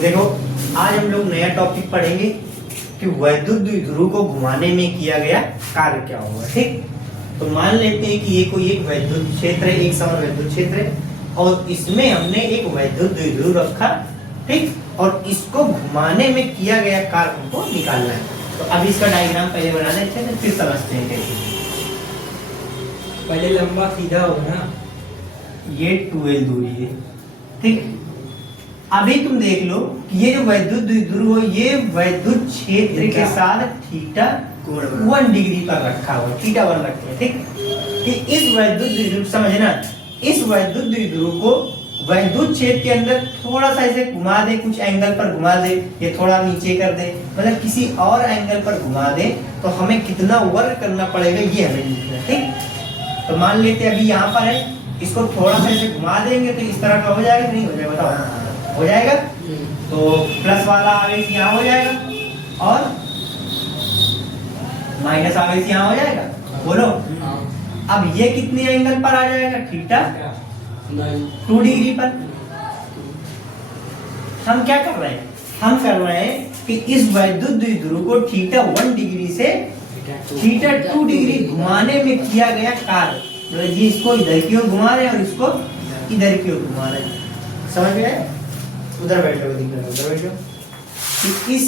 देखो आज हम लोग नया टॉपिक पढ़ेंगे कि वैद्युत द्विध्रुव को घुमाने में किया गया कार्य क्या होगा। ठीक, तो मान लेते हैं कि ये कोई एक वैद्युत क्षेत्र है, एक समान वैद्युत क्षेत्र है और इसमें हमने एक वैद्युत द्विध्रुव रखा। ठीक, और इसको घुमाने में किया गया कार्य हमको निकालना है। तो अब इसका डायग्राम पहले बना लेते हैं, फिर समझते हैं कैसे। पहले लंबा सीधा हो ना, ये 2l दूरी है। ठीक, अभी तुम देख लो कि ये जो वैद्युत द्विध्रुव है ये वैद्युत क्षेत्र के साथ थीटा 1 डिग्री पर रखा हुआ, थीटा 1 रखते हैं। ठीक, कि इस वैद्युत द्विध्रुव समझना, इस वैद्युत द्विध्रुव को वैद्युत क्षेत्र के अंदर थोड़ा सा ऐसे घुमा दे, कुछ एंगल पर घुमा दे, ये थोड़ा नीचे कर दे, मतलब किसी और एंगल पर घुमा दे, तो हमें कितना वर्ग करना पड़ेगा ये हमें लिखना है। ठीक, तो मान लेते हैं अभी यहाँ पर है, इसको थोड़ा सा ऐसे घुमा देंगे तो इस तरह का हो जाएगा, नहीं हो जाएगा? बताओ, हो जाएगा। तो प्लस वाला आवेश यहाँ हो जाएगा और माइनस आवेश यहाँ हो जाएगा। बोलो, अब ये कितने एंगल पर आ जाएगा? थीटा 2 डिग्री पर। हम क्या कर रहे हैं? हम कर रहे हैं कि इस वैद्युत द्विध्रुव को थीटा 1 डिग्री से थीटा 2 डिग्री घुमाने में किया गया कार्य, मतलब ये इसको इधर की ओर घुमा रहे हैं और इसको इधर की ओर घुमा रहे हैं। समझ गए? उधर बैठ जाओ, उधर बैठ जाओ। कि इस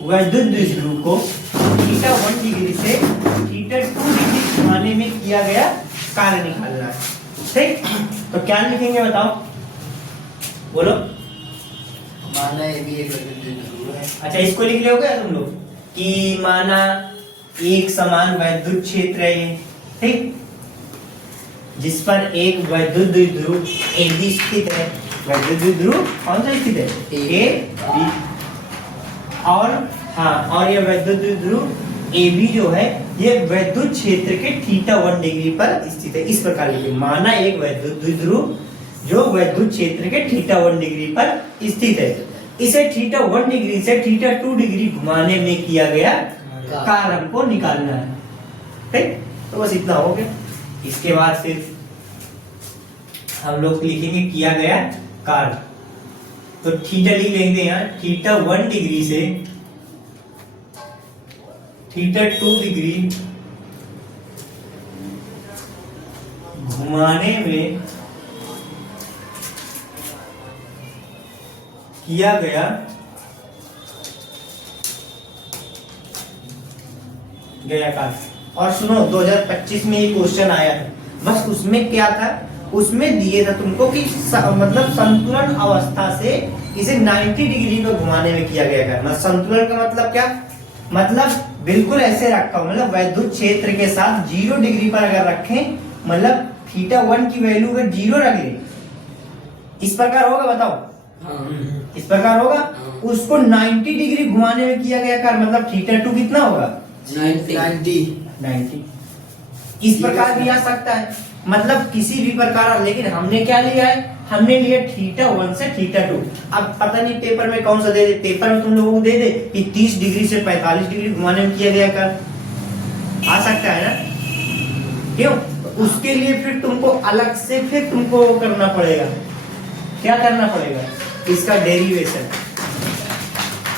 वैद्युत द्विध्रुव को थीटा 1 डिग्री से थीटा 2 डिग्री घुमाने में किया गया कार्य निकालना है। ठीक, तो क्या लिखेंगे बताओ? बोलो। माना ये भी एक वैद्युत द्विध्रुव है। अच्छा, इसको लिख लोगे तुम लोग कि माना एक समान वैद्युत क्षेत्र है ये। ठीक, जिस पर एक वैद्युत द्विध्रुव AB स्थित है। वैद्युत द्विध्रुव कौन सा स्थित है? A B। और हाँ, और ये वैद्युत द्विध्रुव AB जो है ये वैद्युत क्षेत्र के थीटा 1 डिग्री पर स्थित है। इस प्रकार लिखिए, माना एक वैद्युत द्विध्रुव जो वैद्युत क्षेत्र के थीटा 1 डिग्री पर स्थित है, इसे थीटा 1 डिग्री से थीटा 2 डिग्री घुमाने में किया गया कार्य हमको निकालना है। ठीक, तो बस इतना हो गया। इसके बाद फिर हम लोग लिखेंगे किया गया कार्य। तो थीटा लिख लेंगे यहाँ, थीटा 1 डिग्री से थीटा 2 डिग्री घुमाने में किया गया कार्य। और सुनो, 2025 में एक क्वेश्चन आया था, बस उसमें क्या था, उसमें दिए था तुमको कि मतलब संतुलन अवस्था से इसे 90 डिग्री पे घुमाने में किया गया कार्य। मतलब संतुलन का मतलब क्या? मतलब बिल्कुल ऐसे रखा हो, मतलब वैद्युत क्षेत्र के साथ 0 डिग्री पर अगर रखें, मतलब थीटा 1 की वैल्यू अगर 0 रख ले, इस प्रकार होगा? बताओ। इस प्रकार होगा। उसको 90 डिग्री घुमाने में किया गया कार्य, मतलब थीटा 2 कितना होगा? 90। इस प्रकार भी आ सकता है, मतलब किसी भी प्रकार। लेकिन हमने क्या लिया है? हमने लिया थीटा 1 से थीटा 2। अब पता नहीं पेपर में कौन सा दे दे, पेपर में तुम लोगों को दे दे कि 30 डिग्री से 45 डिग्री घुमाने में किया गया कार्य, आ सकता है ना? क्यों? उसके लिए फिर तुमको अलग से फिर तुमको करना पड़ेगा। क्या करना पड़ेगा? इसका डेरिवेशन।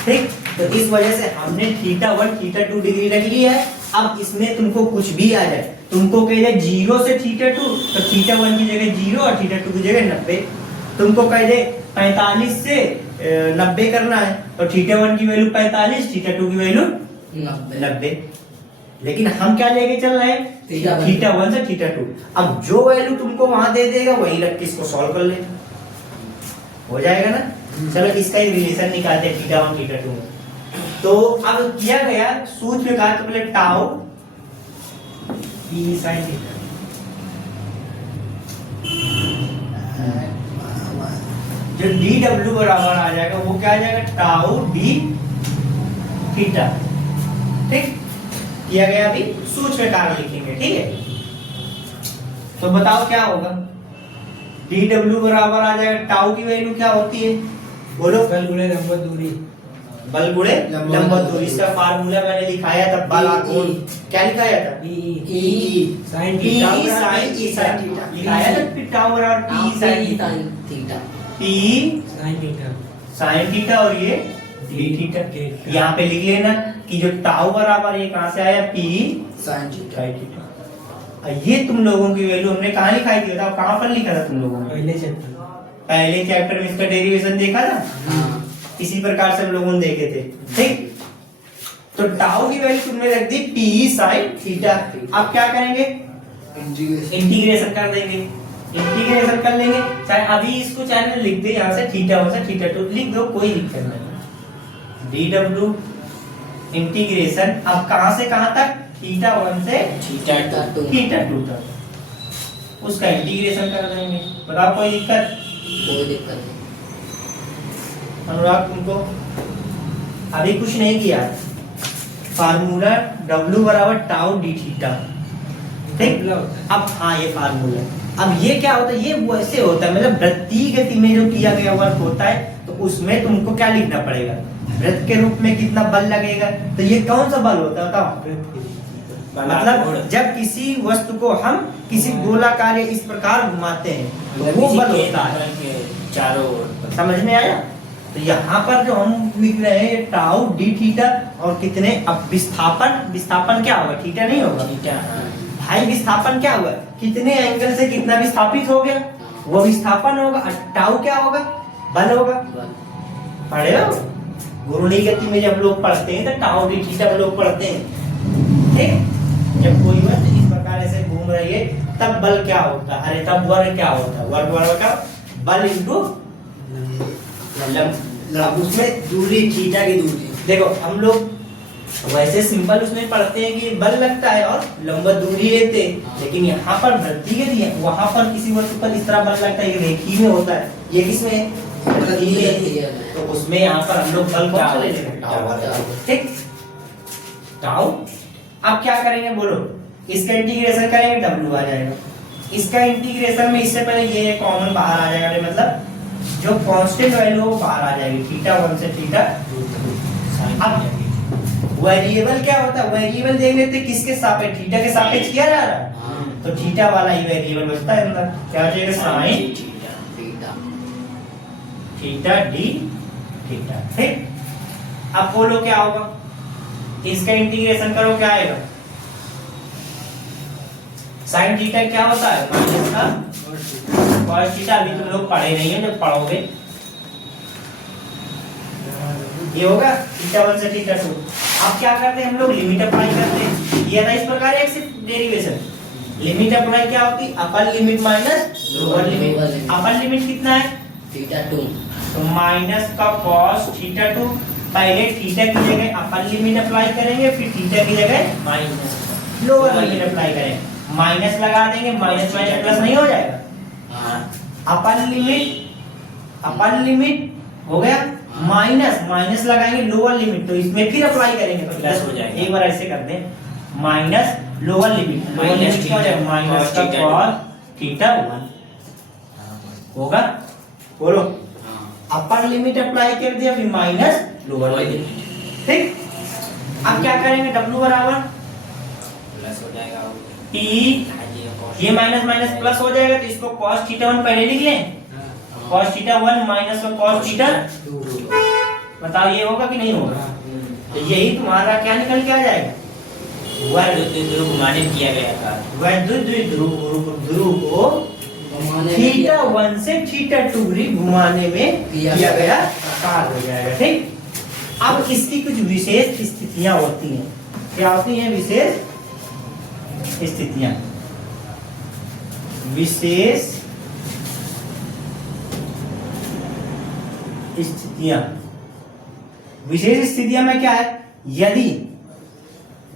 ठीक, तो इस वजह से हमने थीटा 1 थीटा 2 डिग्री रख ली है। अब इसमें तुमको कुछ भी आ जाए, तुमको कह दे 0 से थीटा 2, तो थीटा 1 की जगह 0 और थीटा 2 की जगह 90। तुमको कह दे 45 से 90 करना है, तो थीटा 1 की वैल्यू 45, थीटा 2 की वैल्यू 90। लेकिन हम क्या लेके चल रहे हैं? थीटा 1 से थीटा 2। अब जो वैल्यू तुमको वहां दे देगा वही रख के इसको सॉल्व कर ले, हो जाएगा ना? चलो इसका ही रिलेशन निकालते हैं थीटा 1 थीटा 2 में। तो अब किया गया सूत्र में कहा तो पहले टाउ P sin थीटा, जो dw बराबर आ जाएगा वो क्या आ जाएगा? Tau d theta. ठीक, किया गया। अभी सूत्र में कार्य लिखेंगे। ठीक है, तो बताओ क्या होगा? dw बराबर आ जाएगा, टाउ की वैल्यू क्या होती है? बोलो। बल गुणे लंबवत दूरी। बल गुणे लंबवत दूरी। इसका फार्मूला मैंने लिखाया था, बल कोण क्या लिखाया था? E sin थीटा sin लिखाया था। फिर टाउ बराबर P sin theta. P sin theta sine theta और ये डी थीटा। यहाँ पे लिख लेना कि जो टाउ बराबर ये कहाँ से आया, P sine theta. Sine theta. ये तुम लोगों की वैल्यू हमने कहाँ लिखाई थी, बताओ कहाँ पर लिखा था तुम लोगों ने? पहले चैप्टर पहले चैप्टर में इसका डेरिवेशन देखा था, हाँ। इसी प्रकार से हम लोगों ने देखे थे। ठीक, तो टाउ की वैल्यू तुमने रख दी पी साइन थीटा। अब क्या करेंगे, इंटीग्रेशन कर देंगे, इंटीग्रेशन कर लेंगे। चाहे अभी इसको चाहे लिख दे यहाँ से थीटा 1 से थीटा 2 लिख दो, कोई दिक्कत नहीं। डी डब्ल्यू इंटीग्रेशन अब कहाँ से कहाँ तक, थीटा 1 से थीटा 2 थीटा 2 तक, उसका इंटीग्रेशन कर देंगे। बताओ कोई दिक्कत? कोई दिक्कत नहीं। अनुराग तुमको अभी कुछ नहीं किया, फार्मूला W बराबर टाउ डी थीटा। ठीक, अब हाँ ये फार्मूला, अब ये क्या होता है, ये वैसे होता है मतलब वृत्तीय गति में जो किया गया वर्क होता है, तो उसमें तुमको क्या लिखना पड़ेगा, वृत्त के रूप में कितना बल लगेगा। तो ये कौन सा बल होता है बताओ? मतलब जब किसी वस्तु को हम किसी गोलाकार या इस प्रकार घुमाते हैं तो वो बल होता है चारों ओर। समझ में आया? तो यहाँ पर जो हम लिख रहे हैं टाउ डी थीटा और कितने, अब विस्थापन क्या होगा, थीटा नहीं होगा भाई, विस्थापन क्या हुआ, कितने एंगल से कितना विस्थापित हो गया, वो विस्थापन होगा। और टाउ क्या होगा, बल होगा। पढ़े हो घूर्णी गति में जब लोग पढ़ते हैं तो टाउ डी थीटा लोग पढ़ते हैं। ठीक, जब कोई वस्तु इस प्रकार ऐसे घूम रही है तब बल क्या होता है, अरे तब वर्ग क्या होता है, वर्ग बराबर क्या, बल इंटू उसमें दूरी, थीटा की दूरी। देखो हम लोग वैसे सिंपल उसमें पढ़ते हैं कि बल लगता है और लंबा दूरी लेते हैं, लेकिन यहाँ पर वृत्ति के लिए वहां पर किसी वस्तु पर इस तरह बल लगता है, ये रेखीय में होता है, ये किसमें, तो उसमें यहाँ पर हम लोग बल कौन सा ले लेंगे, ठीक, टाउ। अब क्या करेंगे बोलो, इसका इंटीग्रेशन करेंगे W आ जाएगा, इसका इंटीग्रेशन में इससे पहले ये कॉमन बाहर आ जाएगा, मतलब जो कांस्टेंट वैल्यू वो बाहर आ जाएगी, थीटा 1 से थीटा। अब वेरिएबल क्या होता है, वेरिएबल देख लेते किसके सापेक्ष, थीटा के सापेक्ष किया जा रहा है, तो थीटा वाला ही वेरिएबल बचता है, मतलब क्या हो जाएगा, साइन थीटा डी थीटा। ठीक, अब बोलो क्या होगा, इसका इंटीग्रेशन करो क्या आएगा, साइन थीटा क्या होता है, माइनस का कॉस थीटा। अभी तुम लोग पढ़े नहीं हो, जब पढ़ोगे ये होगा थीटा 1 से थीटा 2। अब क्या करते हैं हम लोग, लिमिट अप्लाई करते हैं, ये था इस प्रकार एक सिर्फ डेरिवेशन। लिमिट अप्लाई क्या होती है, upper limit minus lower limit. Upper limit कितना है, थीटा 2, तो माइनस का कॉस थीटा 2। पहले थीटा की जगह अपर लिमिट अप्लाई करेंगे, फिर थीटा की जगह माइनस लोअर लिमिट अप्लाई करेंगे, माइनस लगा देंगे, माइनस माइनस प्लस नहीं हो जाएगा। अपर लिमिट हो गया, माइनस माइनस लगाएंगे लोअर लिमिट, तो इसमें फिर अप्लाई करेंगे तो प्लस हो जाएगा। एक बार ऐसे कर दें, माइनस लोअर लिमिट, माइनस क्या हो जाएगा, माइनस का कॉस थीटा 1 होगा। बोलो, अपर लिमिट अप्लाई कर दिया, फिर माइनस लोअर लिमिट। ठीक, अब क्या करेंगे, W बराबर प्लस हो जाएगा, P, ये माइनस माइनस प्लस हो जाएगा, तो इसको cos थीटा 1 पहले लिख लें, cos थीटा 1 माइनस में cos थीटा 2। बताओ ये होगा कि नहीं होगा, तो यही तुम्हारा क्या निकल के आ जाएगा, ध्रुव घुमाने में किया गया था, वैद्युत ध्रुव को थीटा 1 से थीटा 2 घुमाने में किया गया कार्य हो जाएगा। ठीक, अब इसकी कुछ विशेष स्थितियां होती हैं, क्या होती हैं विशेष स्थितियां, विशेष स्थितियां, विशेष स्थितियां में क्या है, यदि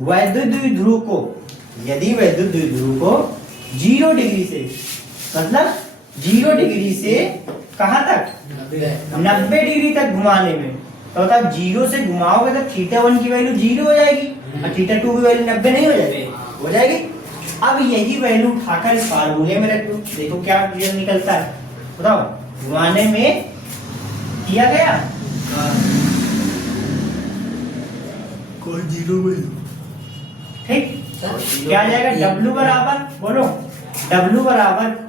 वैद्युत ध्रुव को 0 डिग्री से, मतलब 0 डिग्री से कहां तक, 90 डिग्री तक घुमाने में, तो मतलब 0 से घुमाओगे तो थीटा 1 की वैल्यू 0 हो जाएगी और थीटा 2 की वैल्यू 90 नहीं हो जाएगी, हो जाएगी। अब यही वैल्यू उठाकर इस फार्मूले में रख दो, देखो क्या रिजल्ट निकलता है, बताओ, घुमाने में किया गया कोई 0 वैल्यू। ठीक, क्या आ जाएगा, W बराबर, बोलो W बराबर P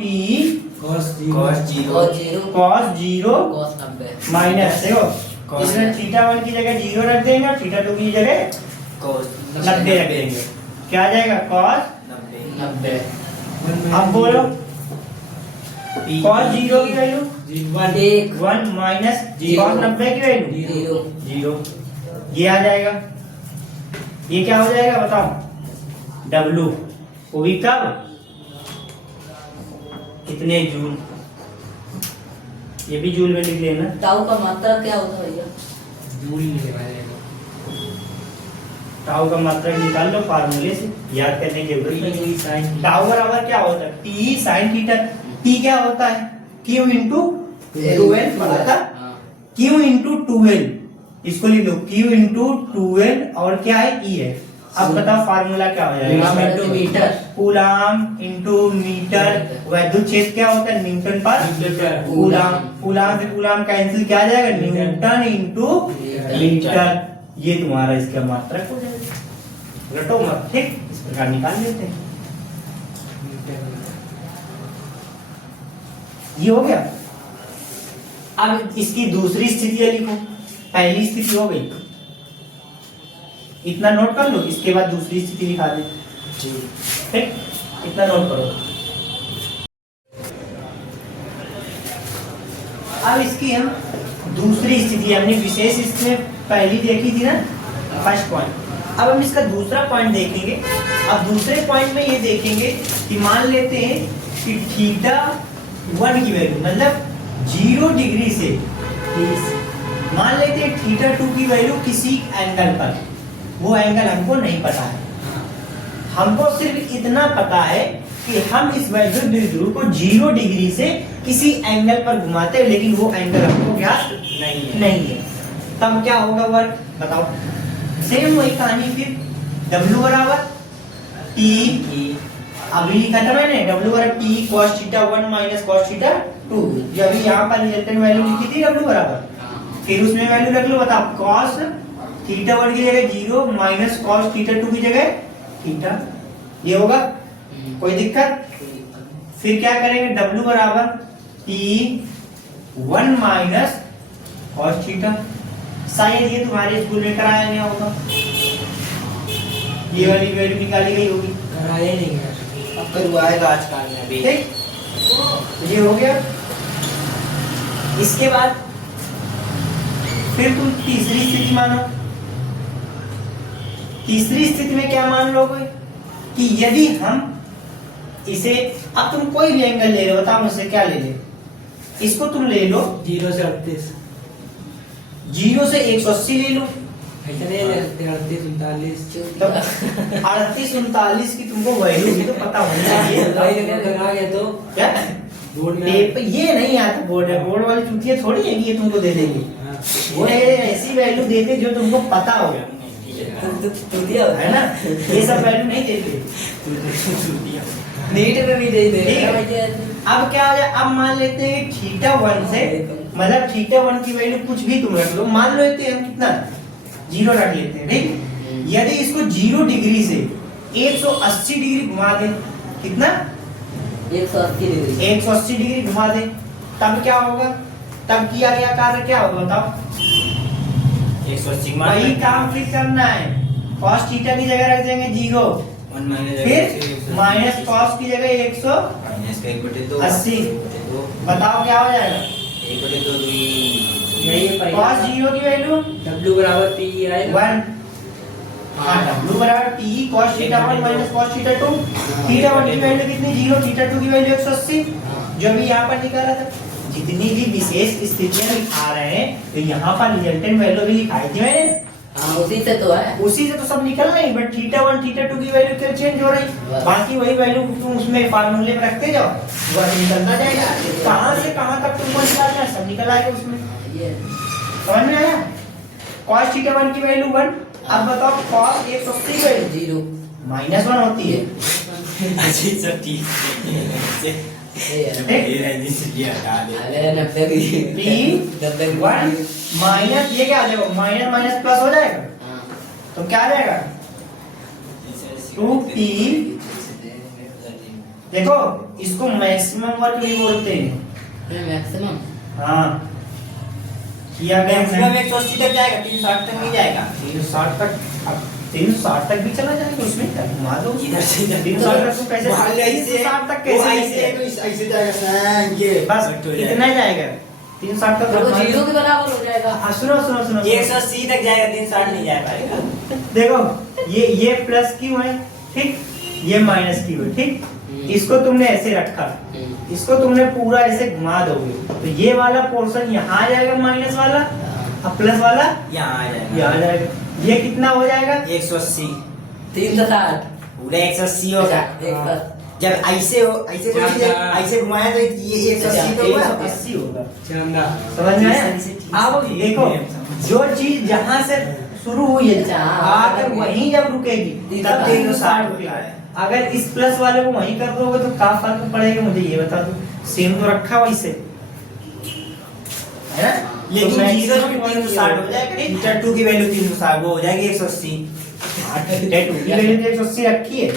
cos zero cos zero cos zero cos 0 cos 90 minus देखो Cos इसमें थीटा 1 की जगह 0 रख देंगे और थीटा 2 की जगह cos 90 रख देंगे। क्या आ जाएगा cos 90 90 अब बोलो cos 0 की value one 1 minus Zero. cos 90 की वैल्यू जीरो 0 ये आ जाएगा। ये क्या हो जाएगा बताओ W वो भी कब कितने जूल ये भी जूल में लिख लेना। टाउ का मात्रा क्या होता है भैया जूल लेने वाले हैं। टाउ का मात्रक निकाल लो फार्मूले से याद करने की जरूरत नहीं। T sin टाउ बराबर क्या होता है टी साइन थीटा। टी क्या होता है क्यू इंटू 12 पढ़ा था हाँ क्यू इंटू 12 इसको लिख लो क्यू इंटू 12 और क्या है ई है। अब बताओ फार्मूला क्या हो जाएगा coulomb into metre coulomb into metre वैद्युत क्षेत्र क्या होता है न्यूटन पर मीटर। कूलाम कूलाम से कूलाम कैंसिल क्या आ जाएगा न्यूटन इंटू मीटर। ये तुम्हारा इसका मात्रक हो जाएगा। रटो मत ठीक इस प्रकार निकाल लेते हैं। ये हो गया। अब इसकी दूसरी स्थिति लिखो। पहली स्थिति हो गई इतना नोट कर लो इसके बाद दूसरी स्थिति लिखा दे ठीक इतना नोट करो। अब इसकी हम दूसरी स्थिति हमने विशेष स्थिति में पहली देखी थी ना फर्स्ट पॉइंट। अब हम इसका दूसरा पॉइंट देखेंगे। अब दूसरे पॉइंट में ये देखेंगे कि मान लेते हैं कि थीटा 1 की वैल्यू मतलब 0 डिग्री से मान लेते हैं थीटा 2 की वैल्यू किसी एंगल पर। वो एंगल हमको नहीं पता है। हमको सिर्फ इतना पता है कि हम इस वैद्युत द्विध्रुव को 0 डिग्री से किसी एंगल पर घुमाते हैं लेकिन वो एंगल हमको ज्ञात नहीं है। तब क्या होगा वर्क बताओ। सेम वही कहानी फिर W बराबर T अभी लिखा था मैंने W बराबर T cos theta 1 minus cos theta 2 जो अभी यहाँ पर रिजल्टेंट वैल्यू लिखी थी W बराबर फिर उसमें वैल्यू रख लो बताओ cos थीटा 1 की जगह 0 माइनस cos थीटा 2 की जगह थीटा। ये होगा कोई दिक्कत। फिर क्या करेंगे W बराबर T1 माइनस cos थीटा। शायद ये तुम्हारे स्कूल में कराया नहीं होगा। ये वाली वैल्यू निकाली गई होगी कराया नहीं है। अब करवाएगा आजकल में अभी ठीक। ये हो गया। इसके बाद फिर तुम तीसरी स्थिति मानो। तीसरी स्थिति में क्या मान लोगे कि यदि हम इसे अब तुम कोई भी एंगल ले लो बताओ मुझसे क्या ले ले। इसको तुम ले लो 0 से 38 0 से 180 ले लो। ऐसा नहीं ले सकते 38 39 तब 38 39 की तुमको वैल्यू भी तो पता होनी चाहिए। लगा गया तो क्या बोर्ड में पेपर ये नहीं आता बोर्ड है। बोर्ड वाली चुटिया थोड़ी है कि ये तुमको दे देंगे। हाँ। वो ऐसी वैल्यू देते जो तुमको पता हो है ना। ये सब वैल्यू नहीं देते। नीट में भी दे दे ठीक है। भैया अब क्या हो जाए अब मान लेते हैं थीटा 1 से मतलब थीटा 1 की वैल्यू कुछ भी तुम रख लो। मान लेते हैं हम कितना 0 रख लेते हैं ठीक। यदि इसको 0 डिग्री से 180 डिग्री घुमा दे कितना 180 डिग्री 180 डिग्री घुमा दे तब क्या होगा। तब किया गया कार्य क्या होगा बताओ। 180 वही काम फिर करना है। cos थीटा की जगह रख देंगे 0 1 माइनस फिर माइनस cos की जगह 180 माइनस 1/2 बताओ क्या हो जाएगा। 1/2 यही है cos 0 की वैल्यू W बराबर P आएगा 1 हाँ W बराबर T cos theta 1 minus cos theta 2 theta 1 की वैल्यू कितनी 0 थीटा 2 की वैल्यू 180 जो भी यहाँ पर निकाला था। जितनी भी विशेष स्थितियां लिखा रहे हैं तो यहाँ पर रिजल्टेंट वैल्यू भी लिखाई थी मैंने। हाँ उसी से तो है उसी से तो सब निकल रही बट थीटा 1 थीटा 2 की वैल्यू क्यों चेंज हो रही। बाकी वही वैल्यू तुम उसमें फार्मूले में रखते जाओ वह निकलता जाएगा। कहाँ से कहाँ तक तुमको निकालना है सब निकल आएगा उसमें। ये समझ में आया। cos थीटा 1 की वैल्यू 1 अब बताओ cos 180 की वैल्यू 0 माइनस 1 होती है। अच्छी सब ठीक अरे 90 की 1 माइनस ये क्या आ जाएगा माइनस माइनस प्लस हो जाएगा हाँ तो क्या आ जाएगा 2t देखो इसको मैक्सिमम वर्क भी बोलते हैं। मैक्सिमम हाँ किया गया मैक्सिमम 180 तक जाएगा, 360 तक नहीं जाएगा। 360 तक, अब 360 तक भी चला जाएगा उसमें क्या घुमा दो इधर से इधर 360 तक तो कैसे मान ले ऐसे 360 तक वो कैसे ऐसे तो ऐसे जाएगा सर, ये बस कट हो इतना जाएगा 360 तक तो वो घुमा दो। 0 के बराबर हो जाएगा। हाँ, सुनो सुनो सुनो 180 तक जाएगा, 360 नहीं जा पाएगा। देखो ये प्लस क्यू है ठीक, ये माइनस क्यू है ठीक, इसको तुमने ऐसे रखा, इसको तुमने पूरा ऐसे घुमा दोगे तो ये वाला पोर्शन यहाँ आ जाएगा माइनस वाला, अब प्लस वाला यहाँ आ जाएगा, यहाँ आ जाएगा। ये कितना हो जाएगा 180 360 पूरा 180 होगा। जब ऐसे हो, ऐसे क्या सोचिए, था? ऐसे घुमाया तो ये 180 तो हुआ। 180 होगा। चंदा समझ में आया? अब देखो जो चीज जहाँ से शुरू हुई है अच्छा, आकर वहीं जब रुकेगी तब 360 रुकेगा। अगर इस प्लस वाले को वहीं कर दोगे तो क्या फर्क पड़ेगा मुझे ये बता दो, सेम तो रखा वैसे है ना। लेकिन तो 0 maximum पे 360 हो जाएगा, थीटा 2 की वैल्यू 360 वो हो जाएगी 180। थीटा 2 की वैल्यू 180 रखी है,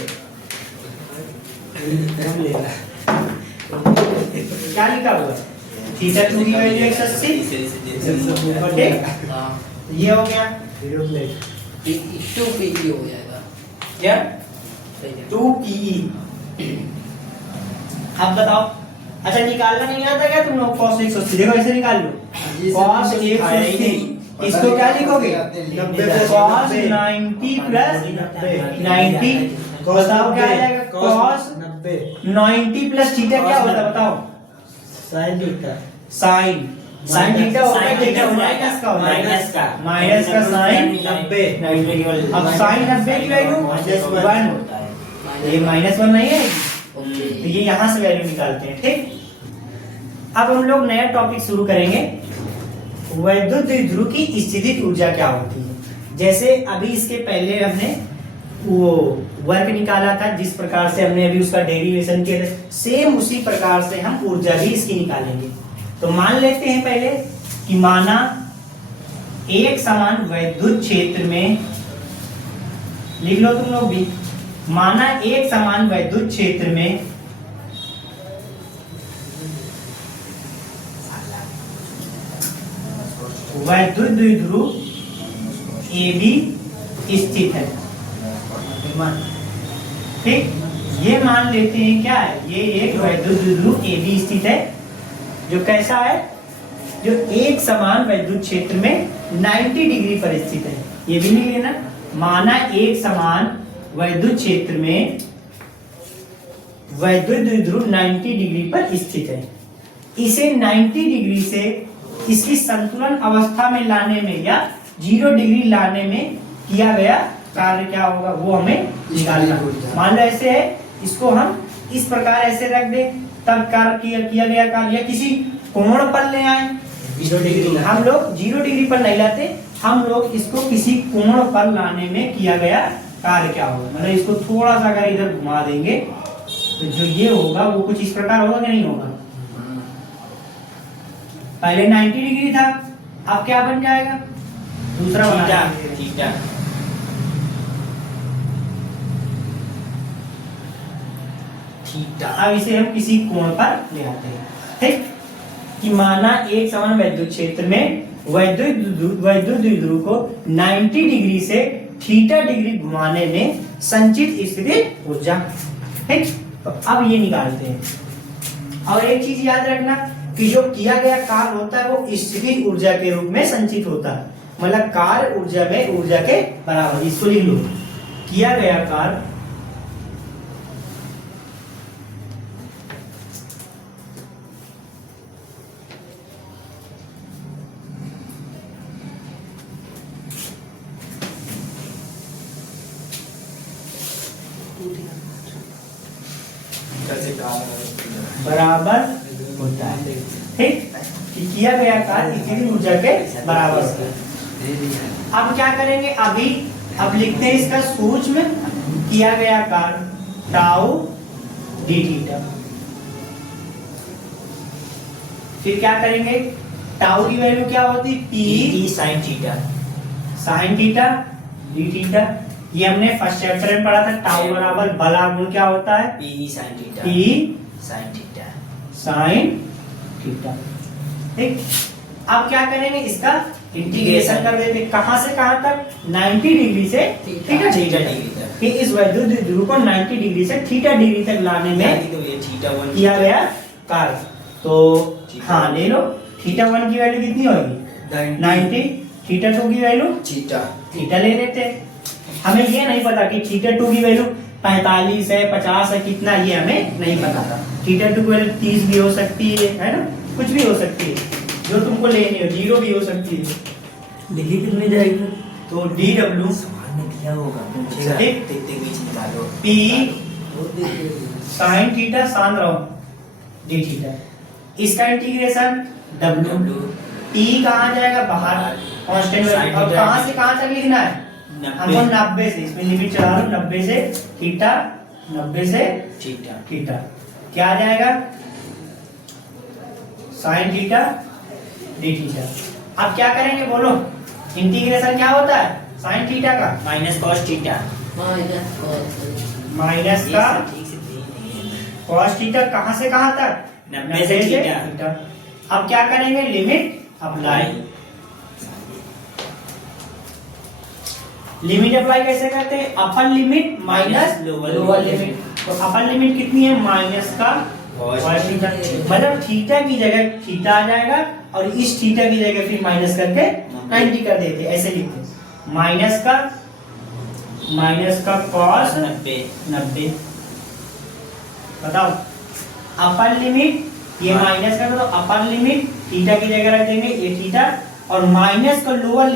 क्या लिखा हुआ थीटा 2 की वैल्यू 180 ठीक, ये हो गया 2 पीई हो जाएगा। क्या 2 PE। अब बताओ, अच्छा निकालना नहीं आता क्या तुम लोग cos 180? देखो ऐसे निकाल लो cos 180, इसको क्या लिखोगे cos 90 प्लस 90, बताओ क्या आ जाएगा cos 90 प्लस थीटा क्या होता है बताओ, साइन थीटा होगा, थीटा माइनस का होगा, माइनस का साइन 90। अब साइन 90 की वैल्यू 1, ये -1 नहीं है तो ये यहाँ से वैल्यू निकालते हैं ठीक। अब हम लोग नया टॉपिक शुरू करेंगे, वैद्युत द्विध्रुव की स्थितिज ऊर्जा क्या होती है। जैसे अभी इसके पहले हमने वो वर्क निकाला था, जिस प्रकार से हमने अभी उसका डेरिवेशन किया था, सेम उसी प्रकार से हम ऊर्जा भी इसकी निकालेंगे। तो मान लेते हैं पहले कि माना एक समान वैद्युत क्षेत्र में, लिख लो तुम लोग भी, माना एक समान वैद्युत क्षेत्र में वैद्युत द्विध्रुव AB स्थित है ठीक। ये मान लेते हैं क्या है, ये एक वैद्युत द्विध्रुव AB स्थित है जो कैसा है, जो एक समान वैद्युत क्षेत्र में 90 डिग्री पर स्थित है। ये भी नहीं लेना, माना एक समान वैद्युत क्षेत्र में वैद्युत द्विध्रुव 90 डिग्री पर स्थित है। इसे 90 डिग्री से इसकी संतुलन अवस्था में लाने में या 0 डिग्री लाने में किया गया कार्य क्या होगा वो हमें निकालना। मान लो ऐसे है, इसको हम इस प्रकार ऐसे रख दे, तब कार्य किया गया कार्य, या किसी कोण पर ले आए 0 डिग्री, हम लोग 0 डिग्री पर नहीं लाते, हम लोग इसको किसी कोण पर लाने में किया गया कार्य क्या होगा। मतलब इसको थोड़ा सा अगर इधर घुमा देंगे तो जो ये होगा वो कुछ इस प्रकार होगा कि नहीं होगा। पहले 90 डिग्री था, अब क्या बन जाएगा, दूसरा बना थीटा। अब इसे हम किसी कोण पर ले आते हैं ठीक। कि माना एक समान वैद्युत क्षेत्र में वैद्युत द्विध्रुव को 90 डिग्री से थीटा डिग्री घुमाने में संचित स्थितिज ऊर्जा ठीक। तो अब ये निकालते हैं। और एक चीज याद रखना कि जो किया गया कार्य होता है वो स्थितिज ऊर्जा के रूप में संचित होता है, मतलब कार्य ऊर्जा में ऊर्जा के बराबर। इसको लिख लो, किया गया कार्य बराबर होता है ठीक। कि किया गया कार्य स्थितिज ऊर्जा के बराबर होता है। अब क्या करेंगे, अब लिखते हैं इसका सूक्ष्म किया गया कार्य टाउ डी थीटा। फिर क्या करेंगे, टाउ की वैल्यू क्या होती, P sine theta, sine theta D theta. ये हमने फर्स्ट चैप्टर में पढ़ा था, टाउ बराबर बला गुण क्या होता है, P sine theta, P sine theta, sine theta. ठीक, अब क्या करेंगे, इसका इंटीग्रेशन कर देते, कहां से कहां तक, 90 डिग्री से थीटा थीटा डिग्री डिग्री तक। कि इस वैद्युत ध्रुव को 90 डिग्री से थीटा डिग्री तक लाने में यानी तो ये थीटा 1 किया गया कार्य। तो हाँ ले लो, थीटा 1 की वैल्यू कितनी होगी 90, थीटा 2 की वैल्यू थीटा, थीटा ले लेते हैं। हमें ये नहीं पता कि थीटा 2 की वैल्यू 45 है, 50 है, कितना, ये हमें नहीं पता था। थीटा 2 की वैल्यू 30 भी हो सकती है ना, कुछ भी हो सकती है, जो तुमको लेनी हो, 0 भी हो सकती है। लिखी कितनी जाएगी? तो DW सवाल में दिया होगा, ठीक। देखते बीच निकालो, P साइन थीटा, सान रहो, डी थीटा, इसका इंटीग्रेशन W, T कहाँ जाएगा बाहर, कांस्टेंट वैल्यू, और कहाँ से कहाँ तक लिखना है, हमको 90 से, इसमें लिमिट चढ़ा लो, 90 से थीटा, 90 से थीटा, थीटा, क्या आ जाएगा साइन थीटा डी थीटा। अब क्या करेंगे बोलो, इंटीग्रेशन क्या होता है साइन थीटा का, माइनस कॉस थीटा, माइनस का ठीक से कॉस थीटा, कहां से कहां तक, 90 से थीटा। अब क्या करेंगे, लिमिट अप्लाई, लिमिट अप्लाई कैसे करते हैं, upper limit minus lower limit. तो अपर लिमिट कितनी है, माइनस का cos थीटा, मतलब थीटा की जगह थीटा आ जाएगा और इस थीटा की जगह फिर माइनस करके 90 कर देते, ऐसे लिखते हैं, माइनस का cos 90। बताओ अपर लिमिट, ये माइनस का, तो अपर लिमिट थीटा की जगह रख देंगे ये थीटा, और माइनस का लोअर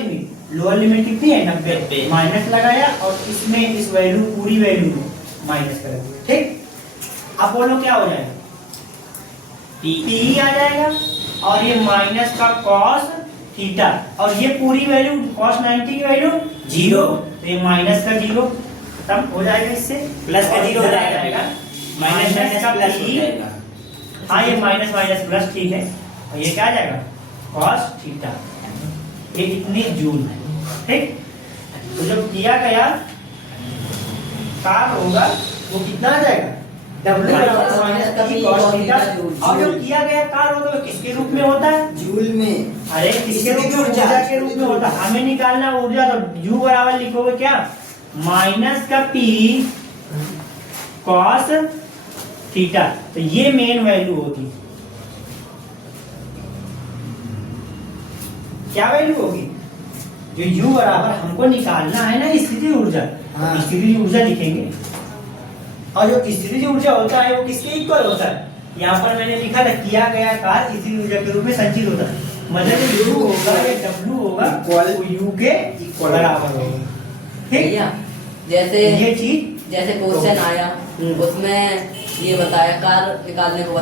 लिमिट कितनी है 90, माइनस लगाया और इसमें इस वैल्यू पूरी वैल्यू में माइनस कर दिया। ठीक, अब बोलो क्या हो जाएगा, P आ जाएगा और ये माइनस का cos थीटा, और ये पूरी वैल्यू cos 90 की वैल्यू 0, तो ये माइनस का 0 तब हो जाएगा, इससे प्लस का 0 हो जाएगा, जाएगा, माइनस का प्लस हो P, जाएगा। हाँ ये माइनस माइनस प्लस ठीक है, और ये क्या आ जाएगा cos थीटा, ये इतनी जूल है। ठीक, तो जो किया गया कार्य होगा वो कितना आ जाएगा, W बराबर माइनस का P cos थीटा, और जो किया गया कार्य होगा वो किसके रूप में होता है, जूल में, अरे किसके रूप में, ऊर्जा के रूप में होता है। हमें निकालना ऊर्जा, तो U बराबर लिखोगे क्या, माइनस का P cos थीटा, तो ये मेन वैल्यू होगी, क्या वैल्यू होगी, जो U बराबर हमको निकालना है ना स्थिति ऊर्जा, हाँ। स्थिति ऊर्जा लिखेंगे, और जो स्थिति वो होता है वो किसके इक्वल होता है, यहाँ पर मैंने लिखा था किया गया कार्य स्थिति ऊर्जा के रूप में संचित होता है, मतलब जो U होगा या W होगा वो U के बराबर होगा। ठीक, भैया जैसे ये चीज जैसे क्वेश्चन आया उसमें ये बताया कार निकालने को